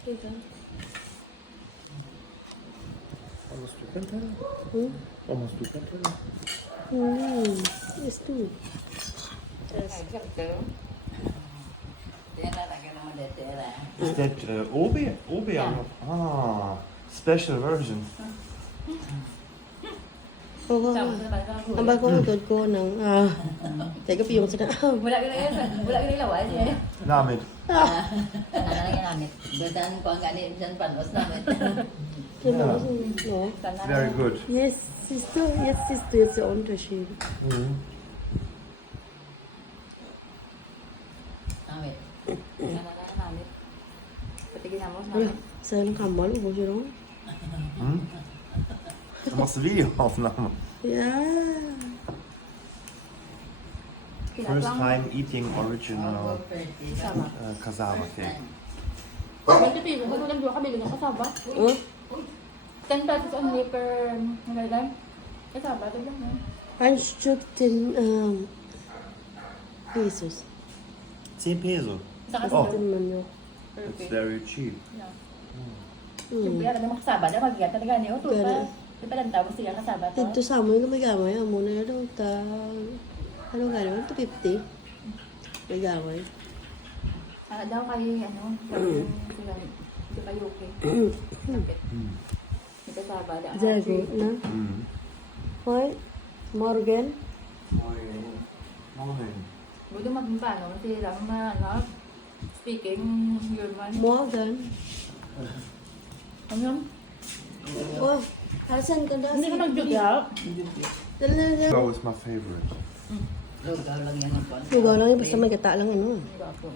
Diba? Almost du kan ta. Almost du kan ta. Yes, too. Yes. Is that OB? OB? Ah, special version. Oo. Ang bago ang tod ko ng teka piyong sa na. Wala ka na lawas eh. Namit. Ano nga namit? Doon ko ang ganit dyan panos namit. No. Very good. Yes, sister. Yes, sister. It's your Unterschied. Namit. Namit. Patigin mo sa Wala. namit. Saan ang kamal? Ubo siya ron? Du machst Videoaufnahme. Yeah. First time eating original cassava cake. May pigo mo lang dua kami ng kasaba. Oh? 10 pesos only per ngayon. Kasaba to lang. 110 pesos. 10 Peso. Sa Oh. kasaba. 10 man yun. It's very cheap. Siyempre, alam mo kasaba na mag-iyan talaga niyo. Tuta. Di ba lang tapos siya kasaba to? Dito sa amoy na may gamay. Amo na daw ta... Ano nga naman? 250. May gamay. Daw kayo, di ba yuki? May kasaba. Very good, na? Hoy, Morgan. Morning. Buto magmpa, no? Kasi lang speaking German. Morgan. Ano yun? Oh, Hasan ka na. Hindi ka mag-joke. That was my favorite. Lugaw lang yan ang Lugaw lang yun, basta may gata lang ano. Lugaw po.